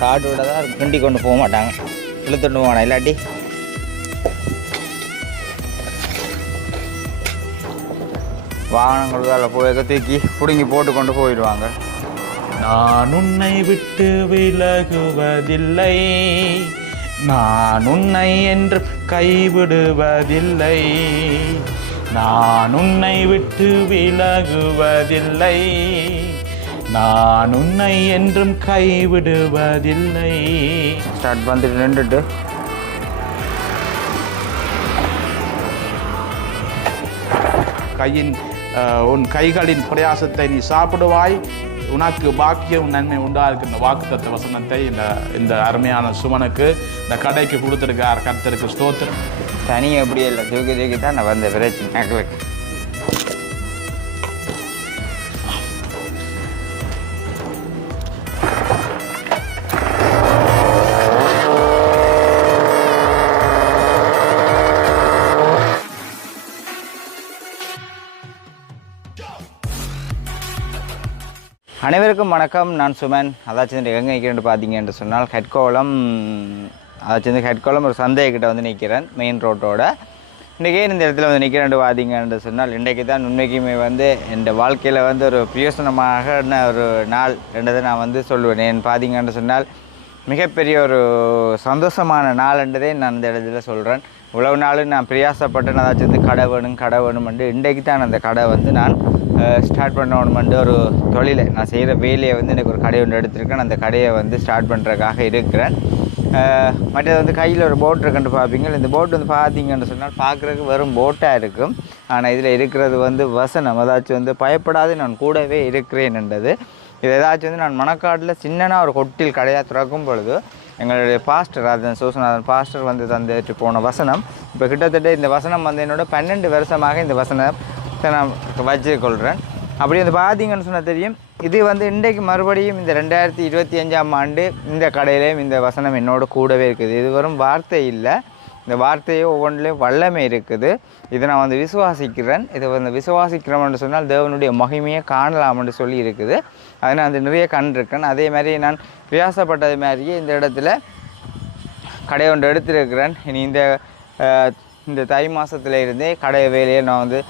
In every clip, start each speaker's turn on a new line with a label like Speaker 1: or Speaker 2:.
Speaker 1: காட்டோட தான் கிண்டி கொண்டு போக மாட்டாங்க. இழுத்துட்டு போவானா இல்லாட்டி? வாகனங்கள் வேலை போய் தூக்கி பிடுங்கி போட்டு கொண்டு போயிடுவாங்க.
Speaker 2: நான் உன்னை விட்டு விலகுவதில்லை. நான் உன்னை என்று கைவிடுவதில்லை. நான் உன்னை விட்டு விலகுவதில்லை. நான் உன்னை என்றும் கைவிடுவதில்லை.
Speaker 1: ஸ்டார்ட் வந்துட்டு நின்றுட்டு.
Speaker 2: கையின் உன் கைகளின் பிரயாசத்தை நீ சாப்பிடுவாய். உனக்கு பாக்கியம் நன்மை உண்டாயிருக்கின்ற வாக்குத்தத்த வசனத்தை இந்த இந்த அருமையான சுமனுக்கு இந்த கடைக்கு கொடுத்துருக்கார் கர்த்தருக்கு ஸ்தோத்திரம்.
Speaker 1: தனியாக எப்படி இல்லை. தூக்கி தூக்கி தான் நான் வந்த பிரச்சனை எங்களுக்கு அனைவருக்கும் வணக்கம். நான் சுமன். அதாச்சும் எங்கே நிற்கிறேன்னு பார்த்தீங்க என்று சொன்னால் ஹெட்கோலம் அதாச்சும் ஹெட்கோலம் ஒரு சந்தைக்கிட்ட வந்து நிற்கிறேன் மெயின் ரோட்டோட இன்றைக்கே இந்த இடத்துல வந்து நிற்கிறேன் பார்த்தீங்கன்னு சொன்னால் இன்றைக்கு தான் உண்மைக்குமே வந்து என் வாழ்க்கையில் வந்து ஒரு பிரயோசனமாக ஒரு நாள் என்றதை நான் வந்து சொல்லுவேன். ஏன் பார்த்தீங்கன்னு சொன்னால் மிகப்பெரிய ஒரு சந்தோஷமான நாள்ன்றதே நான் இந்த இடத்துல சொல்கிறேன் இவ்வளவு நாள் நான் பிரயாசப்பட்டு நான் ஏதாச்சும் வந்து கடை வேணும் கடை வேணுமெண்டு இன்றைக்கு தான் அந்த கடை வந்து நான் ஸ்டார்ட் பண்ணணுமெண்டு ஒரு தொழிலை நான் செய்கிற வேலையை வந்து எனக்கு ஒரு கடை ஒன்று எடுத்திருக்கேன். அந்த கடையை வந்து ஸ்டார்ட் பண்ணுறதுக்காக இருக்கிறேன். மற்றது வந்து கையில் ஒரு போட் இருக்குன்னு பார்ப்பீங்க இந்த போட் வந்து பார்த்தீங்கன்னு சொன்னால் பார்க்குறதுக்கு வெறும் போட்டாக இருக்கும். ஆனால் இதில் இருக்கிறது வந்து வசனம். ஏதாச்சும் வந்து பயப்படாது நான் கூடவே இருக்கிறேன் என்றது. இது ஏதாச்சும் வந்து நான் மணக்காட்டில் சின்னனா ஒரு கொட்டில் கடையாக திறக்கும் பொழுது எங்களுடைய பாஸ்டர் அதன் சோசநாதன் பாஸ்டர் வந்து தந்துட்டு போன வசனம். இப்போ கிட்டத்தட்ட இந்த வசனம் வந்து என்னோட பன்னெண்டு வருஷமாக இந்த வசனத்தை நான் வச்சுக்கொள்கிறேன் அப்படி வந்து பார்த்தீங்கன்னு சொன்னால் தெரியும் இது வந்து இன்றைக்கு மறுபடியும் இந்த ரெண்டாயிரத்தி இருபத்தி அஞ்சாம் ஆண்டு இந்த கடையிலையும் இந்த வசனம் என்னோட கூடவே இருக்குது. இது வரும் வார்த்தை இல்லை. இந்த வார்த்தையே ஒவ்வொன்றிலையும் வல்லமை இருக்குது. இதை நான் வந்து விசுவாசிக்கிறேன். இதை வந்து விசுவாசிக்கிறோம்னு சொன்னால் தேவனுடைய மகிமையை காணலாம்னு சொல்லி இருக்குது. அதனால் அந்த நிறைய நிறைய கண்டிருக்கேன் அதே மாதிரி நான் பிரயாசப்பட்டது மாதிரியே இந்த இடத்துல கடை ஒன்று எடுத்திருக்கிறேன். இனி இந்த இந்த தை மாதத்துல இருந்தே கடை வேலையை நான் வந்து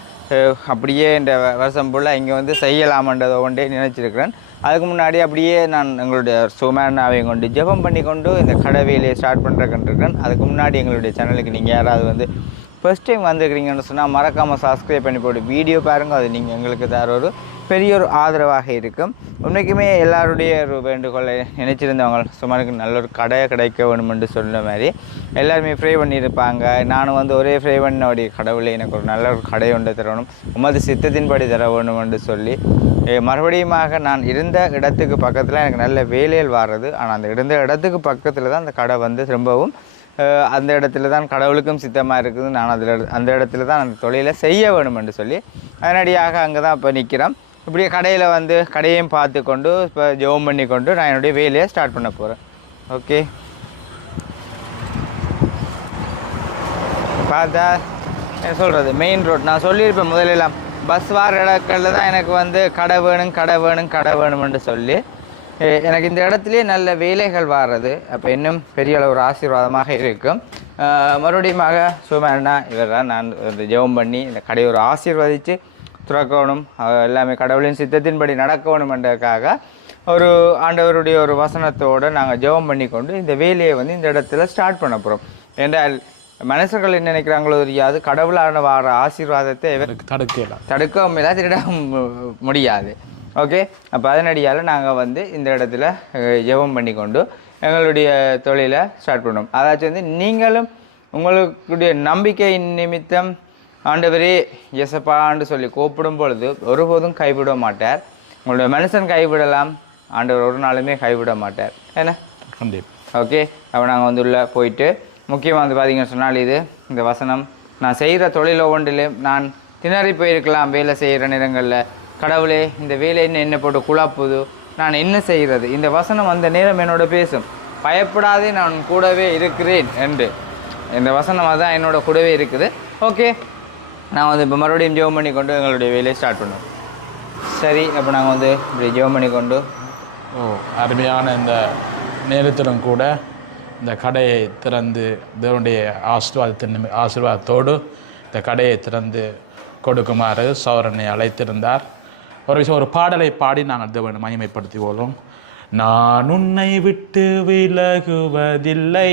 Speaker 1: அப்படியே இந்த வருஷம் ஃபுல்லாக இங்கே வந்து செய்யலாமன்றதை ஒன்றே நினச்சிருக்கிறேன். அதுக்கு முன்னாடி அப்படியே நான் எங்களுடைய சுமேனாவை கொண்டு ஜெபம் பண்ணி கொண்டு இந்த கடை வேலையை ஸ்டார்ட் பண்ணுறேன் அதுக்கு முன்னாடி எங்களுடைய சேனலுக்கு நீங்கள் யாராவது வந்து ஃபஸ்ட் டைம் வந்துருக்கிறீங்கன்னு சொன்னால் மறக்காமல் சப்ஸ்கிரைப் பண்ணி போட்டு வீடியோ பாருங்கள் அது நீங்கள் எங்களுக்கு தர ஒரு பெரிய ஒரு ஆதரவாக இருக்கும். உண்மைக்குமே எல்லாருடைய ஒரு வேண்டுகோளை நினச்சிருந்தவங்க சுமாருக்கு நல்ல ஒரு கடை கிடைக்க வேணுமென்று சொன்ன மாதிரி எல்லாருமே ஃப்ரை பண்ணியிருப்பாங்க. நானும் வந்து ஒரே ஃப்ரை பண்ணோடைய கடவுளை எனக்கு ஒரு நல்ல ஒரு கடை ஒன்று தரணும் உமது சித்தத்தின்படி தர வேணுமென்று சொல்லி மறுபடியுமாக நான் இருந்த இடத்துக்கு பக்கத்தில் எனக்கு நல்ல வேலையில் வாடுறது ஆனால் அந்த இருந்த இடத்துக்கு பக்கத்தில் தான் அந்த கடை வந்து திரும்பவும் அந்த இடத்துல தான் கடவுளுக்கும் சித்தமாக இருக்குது. நான் அதில் அந்த இடத்துல தான் அந்த தொழிலை செய்ய வேணும் என்று சொல்லி அதனடியாக அங்கே தான் இப்போ நிற்கிறோம் இப்படியே கடையில் வந்து கடையையும் பார்த்து கொண்டு இப்போ ஜெபம் பண்ணி கொண்டு நான் என்னுடைய வேலையை ஸ்டார்ட் பண்ண போகிறேன் ஓகே பார்த்தா என்ன சொல்கிறது மெயின் ரோட் நான் சொல்லியிருப்பேன் முதலெல்லாம். பஸ் வார இடங்களில் தான் எனக்கு வந்து கடை வேணும் கடை வேணும் கடை வேணும்னு சொல்லி. எனக்கு இந்த இடத்துலயே நல்ல வேலைகள் வாடுறது அப்போ இன்னும் பெரிய அளவு ஒரு ஆசீர்வாதமாக இருக்கும். மறுபடியும் மறுபடியுமாக இவர் தான் நான் இந்த ஜெபம் பண்ணி இந்த கடையை ஒரு ஆசீர்வதித்து துறக்கணும். எல்லாமே கடவுளின் சித்தத்தின்படி நடக்கணும் என்றதுக்காக ஒரு ஆண்டவருடைய ஒரு வசனத்தோடு நாங்கள் ஜெபம் பண்ணி கொண்டு இந்த வேலையை வந்து இந்த இடத்துல ஸ்டார்ட் பண்ண போகிறோம் என்றால் மனுஷர்கள் என்ன நினைக்கிறாங்களோ தெரியாது. கடவுளான வார ஆசீர்வாதத்தை
Speaker 2: தடுக்கலாம்
Speaker 1: தடுக்கவும் இல்லை திருடவும் மு- முடியாது. ஓகே அப்போ அதனடியால் நாங்கள் வந்து இந்த இடத்துல ஜெபம் பண்ணி கொண்டு எங்களுடைய தொழிலை ஸ்டார்ட் பண்ணோம். அதாச்சும் வந்து நீங்களும் உங்களுடைய நம்பிக்கை நிமித்தம் ஆண்டவரே எசப்பான்னு சொல்லி கூப்பிடும் பொழுது ஒருபோதும் கைவிட மாட்டார். உங்களுடைய மனுஷன் கைவிடலாம் ஆண்டவர் ஒரு நாளுமே கைவிட மாட்டார். என்ன?
Speaker 2: கண்டிப்பாக
Speaker 1: ஓகே அப்போ நாங்கள் வந்து உள்ளே போயிட்டு முக்கியமாக வந்து பார்த்தீங்கன்னு சொன்னால் இது இந்த வசனம் நான் செய்கிற தொழில் ஒவ்வொன்றிலும் நான் திணறி போயிருக்கலாம் வேலை செய்கிற நேரங்களில். கடவுளே இந்த வேலை என்ன என்ன போட்டு குழப்புது? நான் என்ன செய்கிறது? இந்த வசனம் அந்த நேரம் என்னோட பேசும். பயப்படாதே நான் கூடவே இருக்கிறேன் என்று. இந்த வசனம் அதான் என்னோட கூடவே இருக்குது. ஓகே நான் வந்து இப்போ மறுபடியும் ஜெபம் பண்ணி கொண்டு எங்களுடைய வேலையை ஸ்டார்ட் பண்ணோம். சரி அப்போ நாங்கள் வந்து இப்படி ஜெபம் பண்ணி கொண்டு
Speaker 2: ஓ அருமையான இந்த நேரத்திலும் கூட இந்த கடையை திறந்து தேவனுடைய ஆசீர்வாதத்தின் ஆசீர்வாதத்தோடு இந்த கடையை திறந்து கொடுக்குமாறு சௌரனை அழைத்திருந்தார். ஒரு விஷயம் ஒரு பாடலை பாடி நாங்கள் தேவனை மகிமைப்படுத்தி கொள்வோம் நான் உன்னை விட்டு விலகுவதில்லை.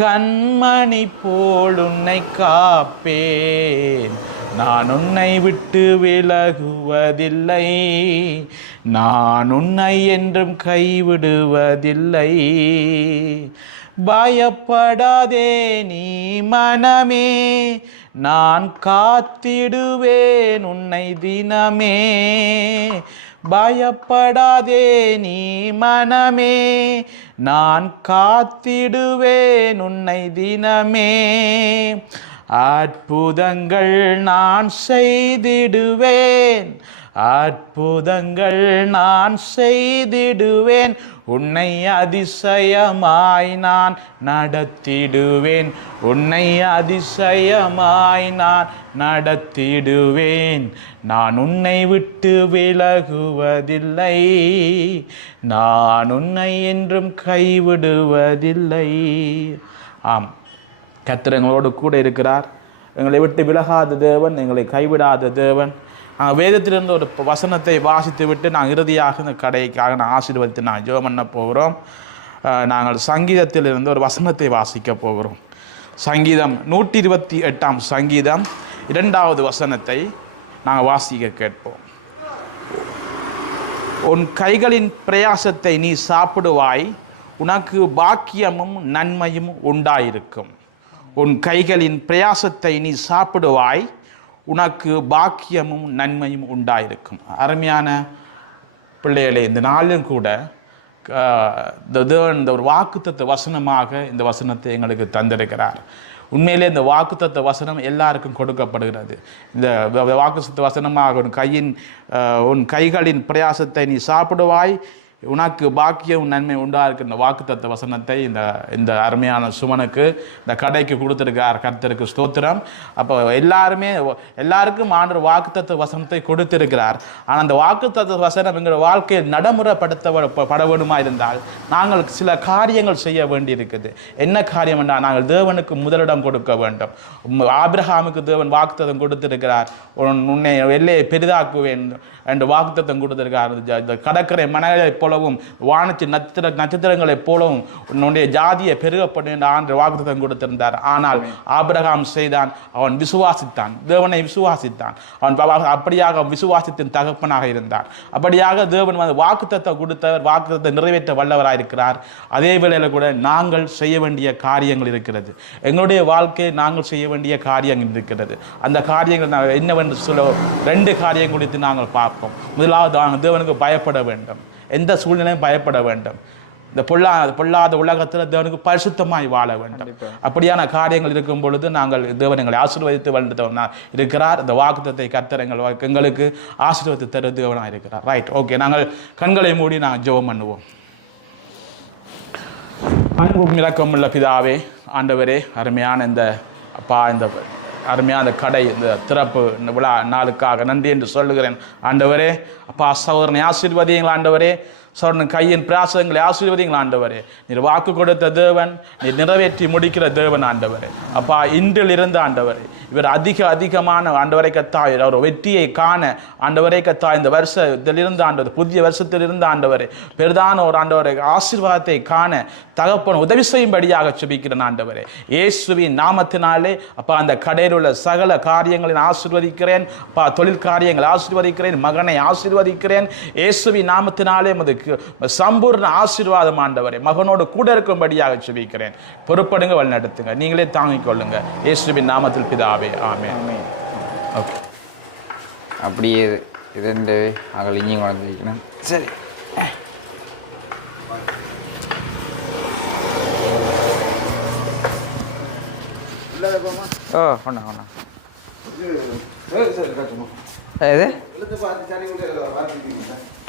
Speaker 2: கண்மணி போல் உன்னை காப்பேன். நான் உன்னை விட்டு விலகுவதில்லை. நான் உன்னை என்றும் கைவிடுவதில்லை. பயப்படாதே நீ மனமே. நான் காத்திடுவேன் உன்னை தினமே. பயப்படாதே நீ மனமே நான் காத்திடுவேன் உன்னை தினமே. அற்புதங்கள் நான் செய்திடுவேன் அற்புதங்கள் நான் செய்திடுவேன். உன்னை அதிசயமாய் நான் நடத்திடுவேன். உன்னை அதிசயமாய் நான் நடத்திடுவேன். நான் உன்னை விட்டு விலகுவதில்லை. நான் உன்னை என்றும் கைவிடுவதில்லை. ஆம். கத்திரங்களோடு எங்களோடு கூட இருக்கிறார். எங்களை விட்டு விலகாத தேவன் எங்களை கைவிடாத தேவன். வேதத்திலிருந்து ஒரு வசனத்தை வாசித்து விட்டு நாங்கள் இறுதியாக இந்த கடைக்காக நான் ஆசீர்வதித்து நான் ஜெபம் பண்ண போகிறோம். நாங்கள் சங்கீதத்திலிருந்து ஒரு வசனத்தை வாசிக்க போகிறோம். சங்கீதம் நூற்றி இருபத்தி எட்டாம் சங்கீதம் இரண்டாவது வசனத்தை நாங்கள் வாசிக்க கேட்போம். உன் கைகளின் பிரயாசத்தை நீ சாப்பிடுவாய் உனக்கு பாக்கியமும் நன்மையும் உண்டாயிருக்கும். உன் கைகளின் பிரயாசத்தை நீ சாப்பிடுவாய் உனக்கு பாக்கியமும் நன்மையும் உண்டாயிருக்கும். அருமையான பிள்ளைகளே இந்த நாளிலும் கூட தேவன் இந்த ஒரு வாக்குத்தத்த வசனமாக இந்த வசனத்தை எங்களுக்கு தந்திருக்கிறார். உண்மையிலே இந்த வாக்குத்தத்த வசனம் எல்லாருக்கும் கொடுக்கப்படுகிறது. இந்த வ- வாக்குத்தத்த வசனமாக உன் கையின் உன் கைகளின் பிரயாசத்தை நீ சாப்பிடுவாய் உனக்கு பாக்கியம் நன்மை உண்டா இருக்கின்ற வாக்குத்தத்த வசனத்தை இந்த இந்த அருமையான சுமனுக்கு இந்த கடைக்கு கொடுத்துருக்கார் கர்த்தருக்கு ஸ்தோத்திரம். அப்போ எல்லாருமே எல்லாருக்கும் ஆண்டவர் வாக்குத்தத்த வசனத்தை கொடுத்திருக்கிறார். ஆனால் அந்த வாக்குத்தத்த வசனம் எங்கள் வாழ்க்கையை நடைமுறைப்படுத்த பட வேணுமா இருந்தால் நாங்கள் சில காரியங்கள் செய்ய வேண்டியிருக்குது. என்ன காரியம் என்றால் நாங்கள் தேவனுக்கு முதலிடம் கொடுக்க வேண்டும். ஆபிரஹாமுக்கு தேவன் வாக்குத்தத்தம் கொடுத்திருக்கிறார். உன்னை எல்லையை பெரிதாக்குவேன் என்று வாக்குத்தத்தம் கொடுத்திருக்கார் கடற்கரை ஜ- போல கடற்கரை போலவும் வானத்து நட்சத்திர நட்சத்திரங்களைப் போலவும் உன்னுடைய ஜாதியை பெருகப்படும் என்று ஆண்டு வாக்குத்தத்தம் கொடுத்திருந்தார். ஆனால் ஆபிரகாம் செய்தான் அவன் விசுவாசித்தான் தேவனை விசுவாசித்தான். அவன் அப்படியாக விசுவாசத்தின் தகப்பனாக இருந்தான். அப்படியாக தேவன் வந்து வாக்குத்தத்தம் கொடுத்தவர் வாக்குத்தத்தை நிறைவேற்ற வல்லவராக இருக்கிறார் அதே வேளையில் கூட நாங்கள் செய்ய வேண்டிய காரியங்கள் இருக்கிறது. எங்களுடைய வாழ்க்கையை நாங்கள் செய்ய வேண்டிய காரியங்கள் இருக்கிறது. அந்த காரியங்கள் நாங்கள் என்னவென்று சொல்ல ரெண்டு காரியம் குறித்து நாங்கள் பார்ப்போம். முதலாவது தேவனுக்கு பயப்பட வேண்டும். எந்த சூழ்நிலையும் பயப்பட வேண்டும். இந்த பொல்லா பொல்லாத உலகத்தில் தேவனுக்கு பரிசுத்தமாய் வாழ வேண்டும். அப்படியான காரியங்கள் இருக்கும் பொழுது நாங்கள் தேவன் எங்களை ஆசீர்வதித்து வளர்ந்தவனா இருக்கிறார். இந்த வாக்குத்தத்தை கர்த்தர் எங்கள் எங்களுக்கு ஆசீர்வதித்து தரு தேவனாக இருக்கிறார். ரைட் ஓகே நாங்கள் கண்களை மூடி நாங்கள் ஜெபம் பண்ணுவோம். அன்பும் இரக்கமுள்ள பிதாவே ஆண்டவரே அருமையான இந்த அப்பா இந்த அருமையான கடை இந்த திறப்பு இந்த விழா நாளுக்காக. நன்றி என்று சொல்லுகிறேன். ஆண்டவரே அப்பா சகோதரனை ஆசீர்வதியுங்கள் ஆண்டவரே. சொன்ன கையின் பிராசங்களை ஆசீர்வதிங்கள் ஆண்டவர். நீர் வாக்கு கொடுத்த தேவன் நீர் நிறைவேற்றி முடிக்கிற தேவன் ஆண்டவர். அப்பா இன்றில் இருந்து ஆண்டவர் இவர் அதிக அதிகமான ஆண்டவரை கத்தாய் அவர் வெற்றியை காண ஆண்டவரை கத்தாய் இந்த வருஷத்திலிருந்து ஆண்டவர் புதிய வருஷத்திலிருந்து ஆண்டவர் பெரிதான ஒரு ஆண்டவரை ஆசீர்வாதத்தை காண தகப்பன் உதவி செய்யும்படியாக சுபிக்கிறேன் ஆண்டவர். இயேசுவின் நாமத்தினாலே அப்பா அந்த கடையில் உள்ள சகல காரியங்களை ஆசிர்வதிக்கிறேன் ஆசீர்வதிக்கிறேன். அப்பா தொழில் காரியங்களை ஆசீர்வதிக்கிறேன் மகனை ஆசீர்வதிக்கிறேன். இயேசுவின் நாமத்தினாலே உங்களுக்கு சம்பூர்ண ஆசீர்வாதம் ஆண்டவரை. மகனோடு கூட இருக்கும்படியாக சுபிக்கிறேன் பொறுப்படுங்க வழி நடத்துங்க நீங்களே தாங்கிக் கொள்ளுங்க. இயேசுவின் நாமத்தில் பிதாவே
Speaker 1: ஆமே
Speaker 2: ஓகே.
Speaker 1: அப்படியே ഇതിൻ്റെ അകളിഞ്ഞും കൊണ്ടിരിക്കണം ശരി ഓ ഉണ്ട ഉണ്ട ഏത്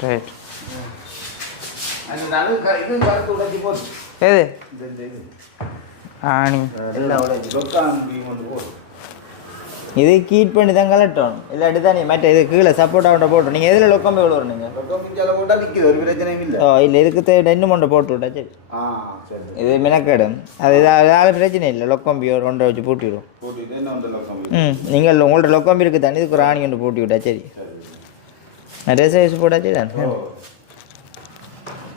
Speaker 1: റൈറ്റ് எது? ஆணி இது. கீட் பண்ணி தான் கலட்டணும். இல்லாட்டி தான் நீ மற்ற இது கீழே சப்போர்ட் ஆகிட்ட போட்டு நீங்கள் எதில் லொக்கம் போய் விழுவுற நீங்கள் ஓ இல்லை இதுக்கு தேவை இன்னும் மொண்டை போட்டு விட்டா சரி. இது மினக்கடும். அது அதால் பிரச்சனை இல்லை. லொக்கம்பி ஒரு ஒன்றை வச்சு பூட்டிவிடும் ம் நீங்கள் உங்கள்ட்ட லொக்கம்பி இருக்குது தானே இதுக்கு ஒரு ஆணி ஒன்று பூட்டி விட்டா சரி. நிறைய சைஸ் போட்டா சரி தானே?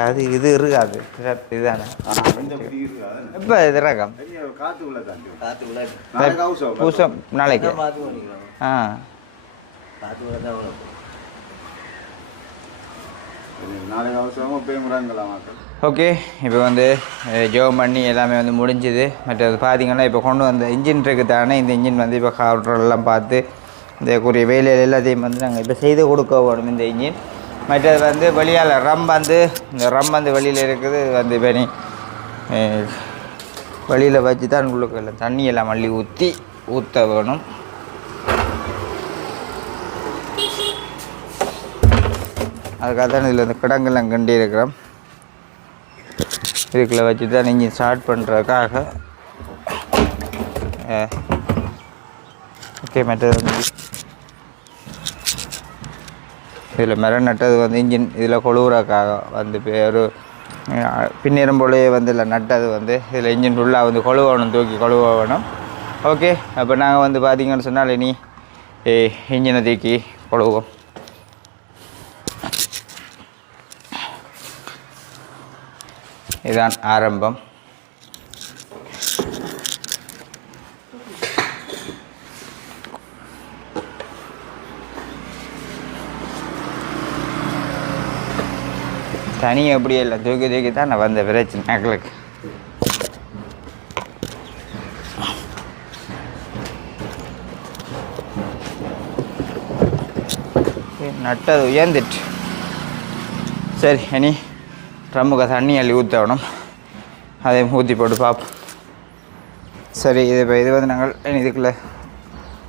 Speaker 1: அது இது இருக்காது. சிறப்பு இப்போ இது ரகம். பூசம் நாளைக்கு. ஆ. ஓகே இப்போ வந்து ஜோ பண்ணி எல்லாமே வந்து முடிஞ்சுது. மற்றது பார்த்தீங்கன்னா இப்போ கொண்டு வந்த இன்ஜின் இருக்கு தானே. இந்த இன்ஜின் வந்து இப்போ காவலரெல்லாம் பார்த்து இந்த கூறிய வேலையில் எல்லாத்தையும் வந்து நாங்கள் இப்போ செய்து கொடுக்க வேணும் இந்த இன்ஜின். மற்றது வந்து வெளியால் ரம் வந்து இந்த ரம் வந்து வெளியில் இருக்குது வந்து இப்போ நீ வெளியில் வச்சு தான் உள்ளுக்குள்ள தண்ணி எல்லாம் மல்லி ஊற்றி ஊற்ற வேணும் அதுக்காக தான் இதில் இந்த கிடங்கெல்லாம் கண்டி இருக்கிறோம். இதுக்குள்ள வச்சு தான் நீங்கள் ஸ்டார்ட் பண்ணுறதுக்காக ஓகே மற்றது வந்து இதில் மரம் நட்டது வந்து இன்ஜின் இதில் கொழுவுறக்காக வந்து ஒரு அஹ், வந்து இல்லை நட்டது வந்து இதில் இன்ஜின் ஃபுல்லாக வந்து கொழுவணும் தூக்கி கொழுவ வேணும் ஓகே அப்போ நாங்கள் வந்து பார்த்தீங்கன்னு சொன்னால் இனி இன்ஜினை தூக்கி கொழுவோம். இதுதான் ஆரம்பம். தனி அப்படியே இல்லை. தூக்கி தூக்கி தான் நான் வந்த பிரச்சனை எங்களுக்கு. நட்டது உயர்ந்துட்டு. சரி இனி ட்ரம்முக்கு தண்ணி அள்ளி ஊற்றணும் அதையும் ஊற்றி போட்டு பார்ப்போம் சரி இது இப்போ இது வந்து நாங்கள் இனி இதுக்குள்ளே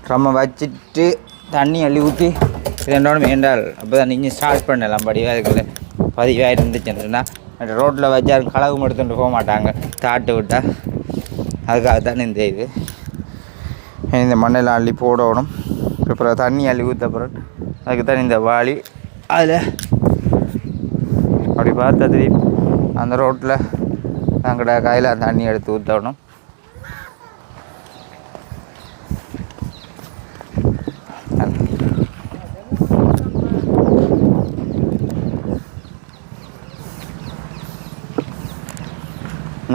Speaker 1: ட்ரம்மை வச்சுட்டு தண்ணி அள்ளி ஊற்றி இதனோட என்றால் அப்போ தான் நீங்கள் ஸ்டார்ட் பண்ணலாம் படி அதுக்குள்ளே பதிவாக இருந்துச்சுன்னா ரோட்டில் வச்சு யாரும் கலகம் எடுத்துகிட்டு போக மாட்டாங்க. தாட்டு விட்டால் அதுக்காக தான் இந்த இது. இந்த மண்ணெல்லாம் அள்ளி போடணும். அப்புறம் தண்ணி அள்ளி ஊற்ற அப்புறம் அதுக்கு தான் இந்த வாளி. அதில் அப்படி பார்த்தா அந்த ரோட்டில் நாங்கள் கையில் தண்ணி எடுத்து ஊற்றணும்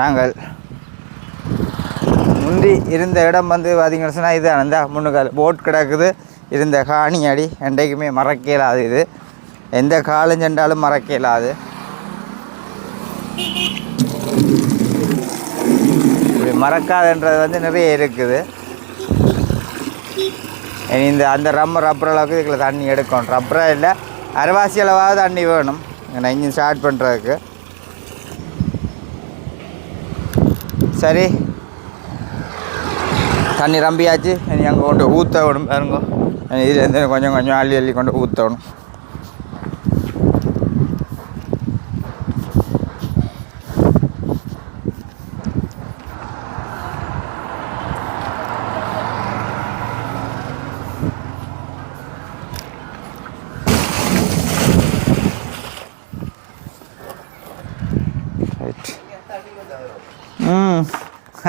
Speaker 1: நாங்கள் முந்தி இருந்த இடம் வந்து பார்த்தீங்கன்னு சொன்னால் இது அந்த முன்னுக்கால் போட் கிடக்குது. இருந்த காணி அடி என்றைக்குமே மறக்க இயலாது இது. எந்த காலம் சென்றாலும் மறக்க இயலாது. இப்படி மறக்காதுன்றது வந்து நிறைய இருக்குது. இந்த அந்த ரம்ம ரப்பர் அளவுக்கு இதுக்குள்ள தண்ணி எடுக்கணும். ரப்பரா இல்லை. அரைவாசி அளவாவது தண்ணி வேணும். நான் இன்ஜின் ஸ்டார்ட் பண்ணுறதுக்கு சரி. தண்ணி ரம்பியாச்சு. இனி அங்கே கொண்டு ஊற்ற விடும் பாருங்க. இதுலேருந்து கொஞ்சம் கொஞ்சம் அள்ளி அள்ளி கொண்டு ஊற்றணும் ரைட் ம்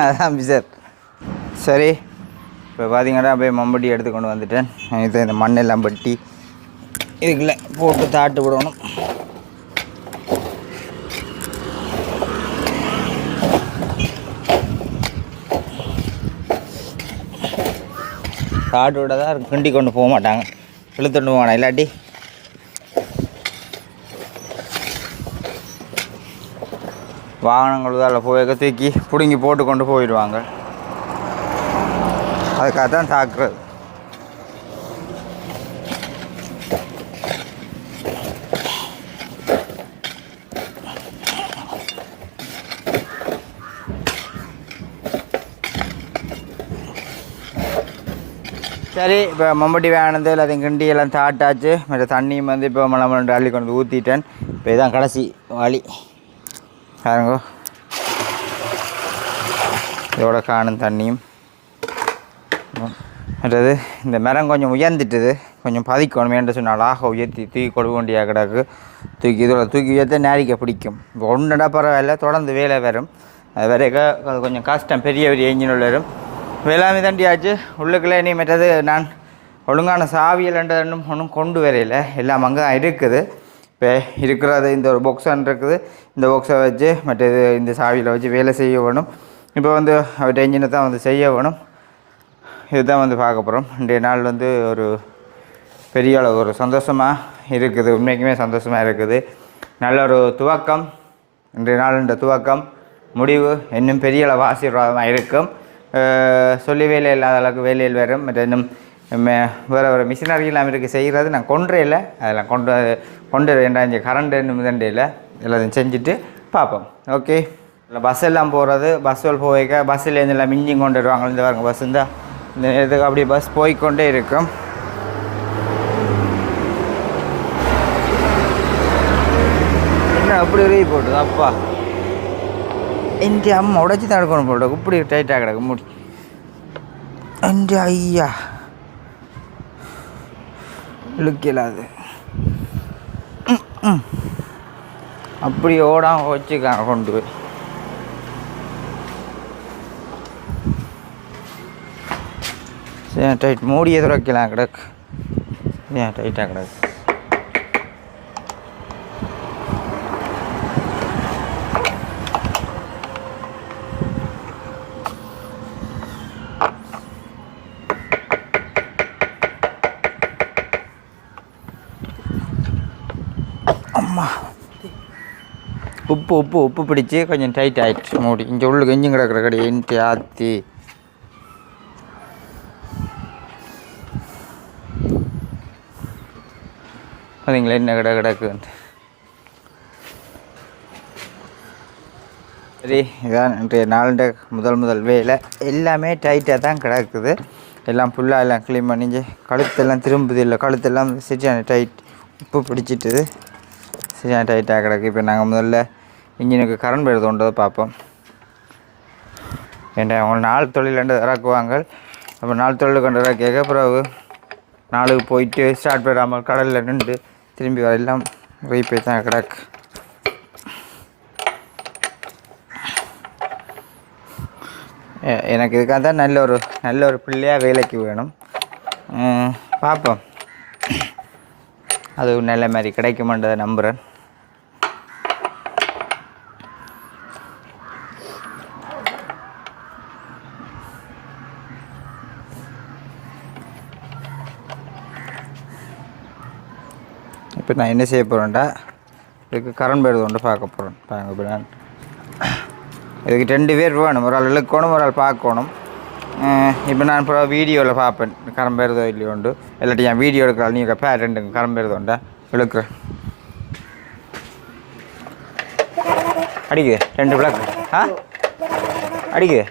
Speaker 1: அதான் பிசர். சரி இப்போ பார்த்தீங்கன்னா அப்படியே மம்பட்டி எடுத்து கொண்டு வந்துட்டேன். இது இந்த மண்ணெல்லாம் பட்டி இதுக்குள்ளே போட்டு தாட்டு விடணும் தாட்டு விட தான் கிண்டி கொண்டு போக மாட்டாங்க. இழுத்துட்டு போவானா இல்லாட்டி வாகனங்கள் அதில் போய் தூக்கி பிடுங்கி போட்டு கொண்டு போயிடுவாங்க. அதுக்காக தான் தாக்குறது. சரி இப்போ மம்பட்டி வேணது எல்லாத்தையும் கிண்டி எல்லாம் தாட்டாச்சு. மற்ற தண்ணியும் வந்து இப்போ மலம் ரெண்டு அள்ளி கொண்டு ஊற்றிட்டேன் இப்போ இதான் கடைசி வழி பாருங்க. இதோட காணும் தண்ணியும். மற்றது இந்த மரம் கொஞ்சம் உயர்ந்துட்டுது. கொஞ்சம் பதிக்கணும் என்று சொன்னால் ஆக உயர்த்தி தூக்கி கொடுக்க வேண்டிய கிடக்கு. தூக்கி இதோட தூக்கி உயர்த்த நேரிக்க பிடிக்கும். இப்போ ஒன்றுடா பரவாயில்ல தொடர்ந்து வேலை வரும். அது வரைக்கும் அது கொஞ்சம் கஷ்டம் பெரிய பெரிய இன்ஜின் வரும். வேளாண்மை தண்டியாச்சு உள்ளுக்குள்ளே நீ மற்றது நான் ஒழுங்கான சாவியல் ரெண்டும் ஒன்றும் கொண்டு வரையில. எல்லாம் அங்கே இருக்குது. இப்போ இருக்கிறது இந்த ஒரு பொக்ஸன் இருக்குது. இந்த ஒர்க்ஸை வச்சு மற்றது இந்த சாவியில் வச்சு வேலை செய்ய வேணும். இப்போ வந்து அவர்கிட்ட இன்ஜினை தான் வந்து செய்ய வேணும். இதுதான் வந்து பார்க்க போகிறோம் இன்றைய நாள் வந்து ஒரு பெரிய அளவு ஒரு சந்தோஷமாக இருக்குது. உண்மைக்குமே சந்தோஷமாக இருக்குது. நல்ல ஒரு துவக்கம். இன்றைய நாள் இந்த துவக்கம் முடிவு இன்னும் பெரிய அளவு ஆசீர்வாதமாக இருக்கும். சொல்லி வேலை இல்லாத அளவுக்கு வேலையில் வரும். மற்ற இன்னும் வேறு வேறு மிஷினரி எல்லாம் இருக்குது செய்கிறது நான் கொன்றே இல்லை. அதெல்லாம் கொண்டு கொண்டு வேண்டாம். இங்கே கரண்ட் இன்னும் இதண்டையில் எல்லாத்தையும் செஞ்சுட்டு பார்ப்போம் ஓகே இல்லை பஸ் எல்லாம் போகிறது பஸ்ஸுகள் போய்க்க பஸ்ஸில் எல்லாம் மிஞ்சிங் கொண்டு வருவாங்க இந்த பாருங்க பஸ் இருந்தால் இந்த இதுக்கு அப்படியே பஸ் போய்க்கொண்டே இருக்கும் என்ன அப்படி ரீ போட்டுது அப்பா എൻ്റെ അമ്മ ഉടച്ച് നടക്കണം പോട്ടോ ഇപ്പടി ടൈറ്റാ കിടക്കും മുടി എൻ്റെ അയ്യ ഇളുക്കില്ലാതെ அப்படி ஓடாம வச்சு க- கொண்டு போய். சரி டைட் மூடியை துறக்கலாம் கிடக்கு. ஏன் டைட்டாக கிடக்கு. உப்பு உப்பு உப்பு பிடிச்சி கொஞ்சம் டைட் ஆகிட்டு மூடி. இங்கே உள்ளுக்கு எஞ்சும் கிடக்கிற கடை இன்ட்டு ஆத்தி. பார்த்தீங்களா என்ன கடை கிடக்கு சரி இதான் இன்றைய நாளுடைய முதல் முதல் வேலை. எல்லாமே டைட்டாக தான் கிடக்குது. எல்லாம் ஃபுல்லாக எல்லாம் க்ளீன் பண்ணிஞ்சு கழுத்தெல்லாம் திரும்புது இல்லை. கழுத்தெல்லாம் சரியான டைட் உப்பு பிடிச்சிட்டுது. சரியான டைட்டாக கிடக்கு. இப்போ நாங்கள் முதல்ல இன்ஜினுக்கு கரண்ட் போய் தோன்றதை பார்ப்போம். ஏன்டா அவங்க நாலு தொழில் ரெண்டு இறக்குவாங்க. அப்போ நாலு தொழில் கொண்டு இறக்கிய பிறகு நாளுக்கு போயிட்டு ஸ்டார்ட் பண்ணாமல் கடலில் நின்று திரும்பி வர எல்லாம் போய் தான் கிடக்கு. எனக்கு இதுக்காக தான் நல்ல ஒரு நல்ல ஒரு பிள்ளையாக வேலைக்கு வேணும். பார்ப்போம். அது நல்ல மாதிரி கிடைக்குமான்றதை நம்புகிறேன் நான் என்ன செய்ய போகிறேன்டா இதுக்கு கரண்ட் பேர் கொண்டு பார்க்க போகிறேன் பாருங்க இப்போ நான் இதுக்கு ரெண்டு பேர் வேணும். ஒரு ஆள் இழுக்கணும் ஒரு ஆள் பார்க்கணும். இப்போ நான் இப்போ வீடியோவில் பார்ப்பேன். கரம்பேறுதோ இல்லையோண்டு இல்லாட்டி என் வீடியோ எடுக்கலாம் நீங்கள் ரெண்டு கரம்பேறுதோண்டா இழுக்கிறேன் அடிக்குது ரெண்டு பிளாக் ஆ? அடிக்குது.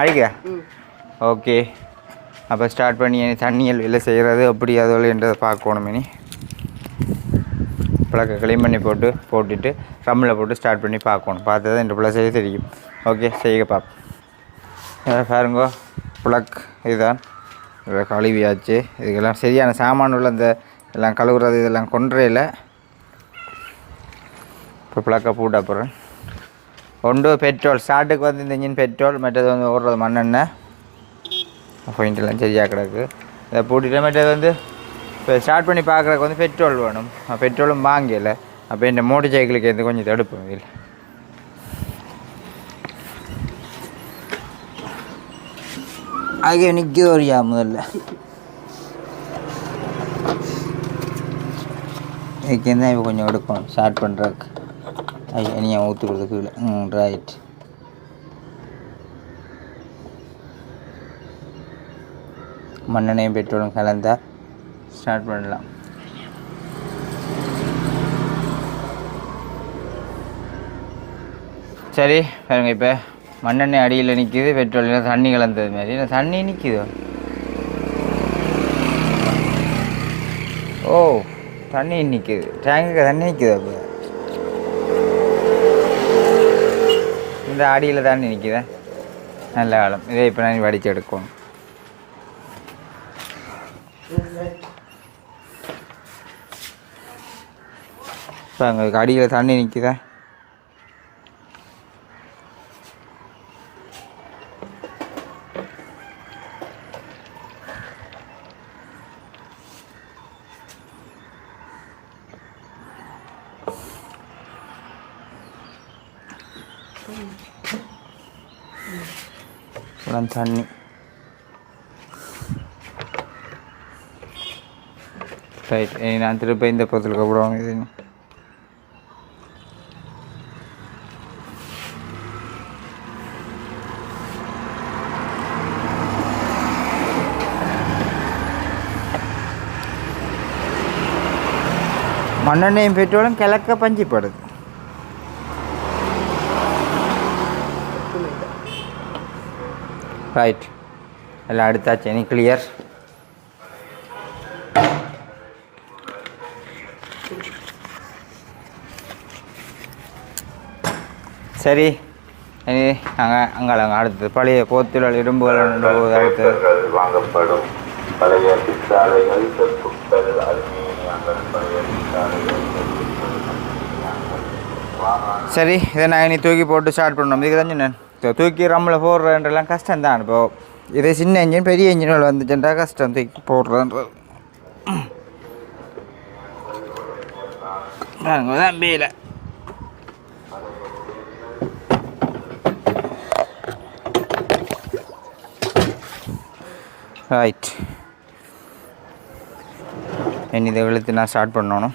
Speaker 1: அடிக்குதா? ஓகே. அப்போ ஸ்டார்ட் பண்ணி இனி தண்ணியல் வெளில செய்கிறது அப்படி அதோலன்றதை பார்க்கணும் இனி. பிளக்கை க்ளீன் பண்ணி போட்டு போட்டுட்டு ரம்மில் போட்டு ஸ்டார்ட் பண்ணி பார்க்கணும். பார்த்து தான் இந்த பிள்ளை செய்ய தெரியும். ஓகே செய்ய பார்ப்போம் பாருங்கோ பிளக் இதுதான். இதை கழுவியாச்சு. இதுக்கெல்லாம் சரியான சாமான் உள்ள இந்த எல்லாம் கழுவுறது இதெல்லாம் கொன்றையில் இப்போ பிளக்கை போட்டா போகிறேன் ஒன்று பெட்ரோல் ஸ்டார்ட்டுக்கு வந்து இந்த இன்ஜின் பெட்ரோல் மற்றது வந்து ஓடுறது மண்ணெண்ணெய். பாயிண்ட்லாம் சரியாக கிடக்கு. இதை பூட்டிட்டு வந்து இப்போ ஸ்டார்ட் பண்ணி பார்க்குறதுக்கு வந்து பெட்ரோல் வேணும். பெட்ரோலும் வாங்கல. அப்போ இந்த மோட்டர் சைக்கிளுக்கு எது கொஞ்சம் தடுப்போம் இதில் ஆகிய நிற்கிது வரியா முதல்ல? இதுக்கு தான் இப்போ கொஞ்சம் எடுக்கணும்? ஸ்டார்ட் பண்ணுறதுக்கு ஐயோ நீ ஊற்றுக்கிறதுக்கு இல்லை கீழே. ம் ரைட் மண்ணெண்ணையும் பெட்ரோலும் கலந்தால் ஸ்டார்ட் பண்ணலாம். சரி பாருங்க இப்போ மண்ணெண்ணெய் அடியில் நிற்கிது பெட்ரோல் தண்ணி கலந்தது மாதிரி. இல்லை தண்ணி நிற்கிது ஓ தண்ணி நிற்கிது டேங்குக்கு தண்ணி நிற்கிது அப்போ? இந்த அடியில் தண்ணி நிற்கிதா நல்ல காலம். இதை இப்போ நான் வடித்து எடுக்கணும். இப்போ அங்கே அடியில் தண்ணி நிற்குதா தண்ணி. ரைட் நான் திருப்பி இந்த பக்கத்தில் கூப்பிடுவாங்க இது மண்ணெண்ணையும் பெட்ரோலும் கிழக்க பஞ்சிப்படுது. ரைட் எல்லாம் அடுத்தாச்சு எனி கிளியர் சரி. நாங்கள் அங்கே அங்கே அடுத்தது பழைய போத்துகள் இரும்புகள்
Speaker 3: சிலிண்டர்கள் வாங்கப்படும் பழைய செப்புக்கள் அலுமினியங்கள் பழைய
Speaker 1: சரி இதை நான் இனி தூக்கி போட்டு ஸ்டார்ட் பண்ணணும். இதுக்கு தான் சொன்னேன். தூக்கி ரம்மில் போடுறதுன்றலாம் கஷ்டம் தான் இப்போ. இதே சின்ன இன்ஜின் பெரிய இன்ஜின்கள் வந்துச்சுன்றா கஷ்டம் தூக்கி போடுறதுன்றது. பாருங்க தான் பேல ரைட் இனி இதை இழுத்து நான் ஸ்டார்ட் பண்ணணும்.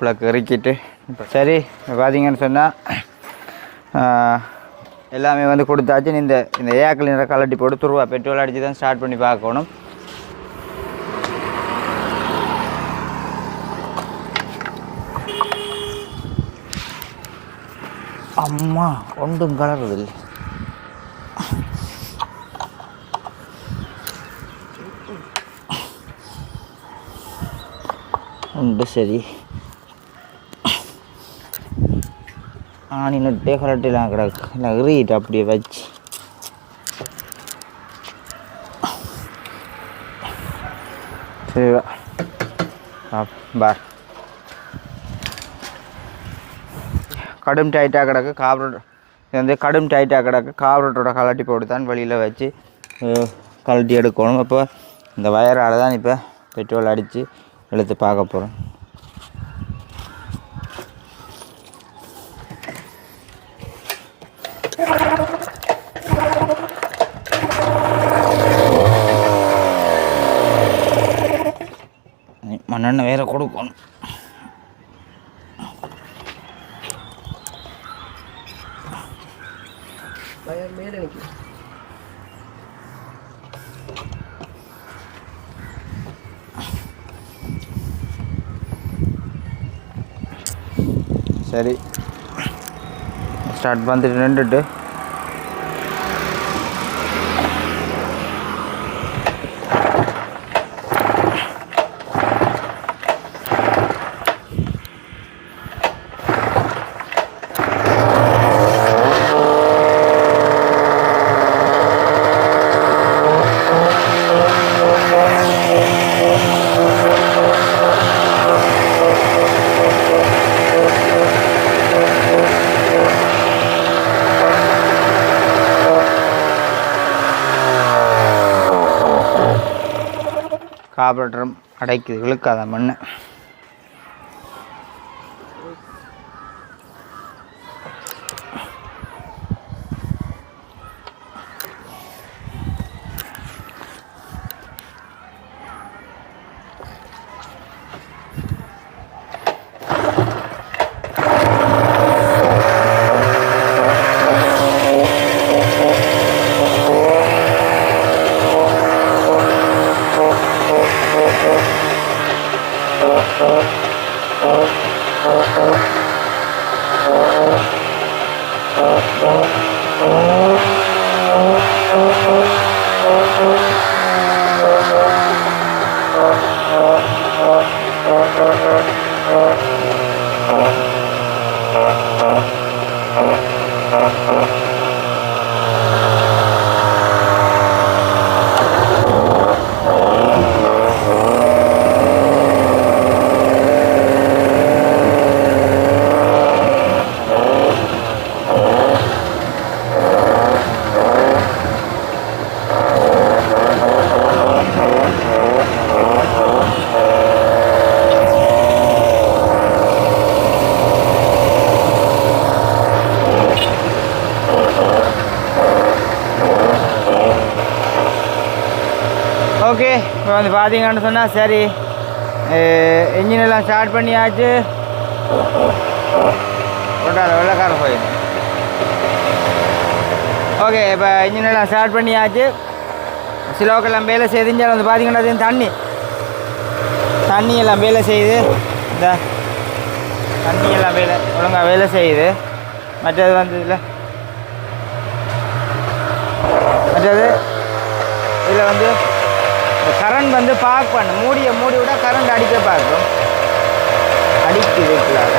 Speaker 1: பிளக் இறக்கிட்டு சரி பார்த்தீங்கன்னு சொன்னால் எல்லாமே வந்து கொடுத்தாச்சு. இந்த இந்த ஏக்கல் நிற கலட்டி போட்டு துருவா பெட்ரோல் அடித்து தான் ஸ்டார்ட் பண்ணி பார்க்கணும். அம்மா ஒன்றும் கலருதில்லை உண்டு சரி. ஆணி நட்டே கலட்டிலாம் கிடக்கு. இல்லை எறிட்டு அப்படியே வச்சு. சரிவா. ஆ, பார் கடும் டைட்டாக கிடக்கு. கார்பரேட் இது வந்து கடும் டைட்டாக கிடக்கு. கார்பரேட்டரோட கலட்டி போட்டு தான் வெளியில் வச்சு கலட்டி கழட்டி எடுக்கணும். அப்போ இந்த வயரால் தான் இப்போ பெட்ரோல் அடித்து எடுத்து பார்க்க போகிறோம் மண்ணெண்ணெய் வேற கொடுக்கணும் சரி ஸ்டார்ட். வந்துட்டு நின்றுட்டு கார்பரேட்டரும் அடைக்குது இழுக்காத மண் இப்போ வந்து பார்த்தீங்கன்னு சொன்னால் சரி இன்ஜின் எல்லாம் ஸ்டார்ட் பண்ணியாச்சு. கொண்டாட வெள்ளக்கார போயிடும் ஓகே இப்போ இன்ஜின் எல்லாம் ஸ்டார்ட் பண்ணியாச்சு. சிலோக்கெல்லாம் வேலை செய்துஞ்சால் வந்து பார்த்தீங்கன்னா தண்ணி. தண்ணி எல்லாம் வேலை செய்யுது இந்த தண்ணி எல்லாம் வேலை ஒழுங்காக வேலை செய்யுது. மற்றது வந்து இதில் மற்றது இதில் வந்து கரண்ட் வந்து பார்க் பண்ணு மூடிய மூடி விட கரண்ட் அடிக்க பார்க்கும் அடிக்குது இதுக்குள்ளார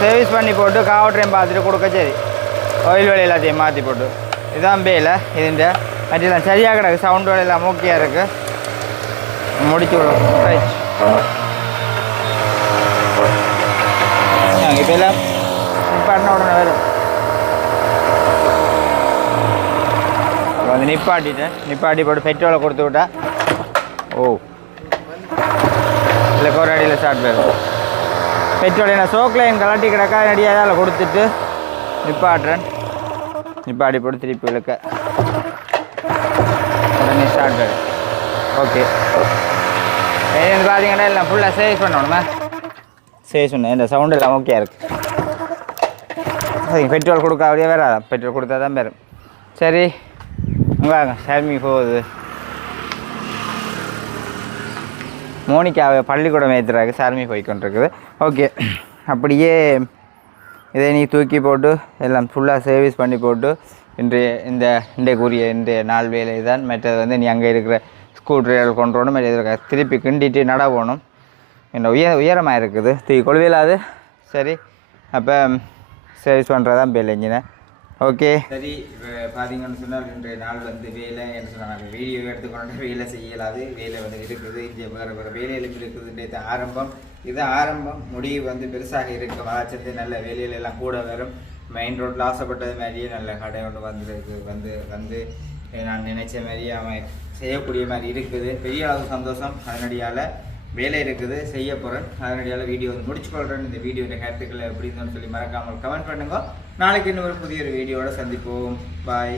Speaker 1: சர்வீஸ் பண்ணி போட்டு காவட்ரையும் பார்த்துட்டு கொடுக்க சரி. ஆயில் வேலை எல்லாத்தையும் மாற்றி போட்டு. இதான் பேல இதுண்ட மற்றெல்லாம் சரியாக கிடக்கு. சவுண்ட் வேலையெல்லாம் மூக்கியாக இருக்குது முடிச்சு விடுவோம். ரைட் இப்போ எல்லாம் பண்ண உடனே வரும் நிப்பாட்டிட்டேன். நிப்பாட்டி போட்டு பெட்ரோலை கொடுத்து விட்டா. ஓ. இல்லை கோராடியில் ஸ்டார்ட் போயிடும். பெட்ரோல் என்ன சோக்கில் என் கலாட்டி கிடக்கா நடியாக அதில் கொடுத்துட்டு நிப்பாட்டுறேன். நிப்பாட்டி போட்டு திருப்பி இழுக்க. உடனே ஸ்டார்ட் ஆகிடும் ஓகே. பார்த்தீங்கன்னா எல்லாம் ஃபுல்லாக சேவ் பண்ணணுமா? சேவ் பண்ணேன் இந்த சவுண்டு எல்லாம் ஓகே இருக்குது சரிங்க பெட்ரோல் கொடுக்க அப்படியே வராதா? பெட்ரோல் கொடுத்தா தான் வரும். சரி. வாங்க சாமி போகுது. மோனிக்காவை பள்ளிக்கூடம் ஏற்றுறாங்க சார்மி போய்க்கொண்டிருக்குது. ஓகே அப்படியே இதை நீ தூக்கி போட்டு எல்லாம் ஃபுல்லாக சர்வீஸ் பண்ணி போட்டு இன்றைய இந்த இன்றைக்குரிய இன்றைய நாள் வேலை தான். மற்றது வந்து நீ அங்கே இருக்கிற ஸ்க்ரூ ட்ரைவர் கொண்டு வரணும் மற்ற திருப்பி கிண்டிட்டு நட போகணும். என்ன உயர உயரமாக இருக்குது. தூக்கி கொள்வையிலாது சரி அப்போ சர்வீஸ் பண்ணுறதான் பேல் இன்ஜினை ஓகே. சரி இப்போ பார்த்தீங்கன்னு சொன்னால் இன்றைய நாள் வந்து வேலை என்ன சொன்னாங்க. வீடியோ எடுத்துக்கொண்டு வேலை செய்யலாது. வேலை வந்து இருக்குது. இங்கே வேறு வேறு வேலைகளும் இருக்குது. இன்றைய ஆரம்பம். இது ஆரம்பம். முடிவு வந்து பெருசாக இருக்கும் ஆச்சத்து நல்ல வேலையில எல்லாம் கூட வரும். மெயின் ரோட்டில் ஆசைப்பட்டது மாதிரியே நல்ல கடை ஒன்று வந்துருக்கு. வந்து வந்து நான் நினைச்ச மாதிரியே அவன் செய்யக்கூடிய மாதிரி இருக்குது. பெரிய அளவு சந்தோஷம். அதனடியால் வேலை இருக்குது. செய்ய போகிறேன் அதனடியால் வீடியோ வந்து முடிச்சுக்கொள்கிறேன் இந்த வீடியோ கருத்துக்களை எப்படி இருந்தோம்னு சொல்லி மறக்காமல் கமெண்ட் பண்ணுங்க. நாளைக்கு இன்னொரு புதிய ஒரு வீடியோட சந்திப்போம். பாய்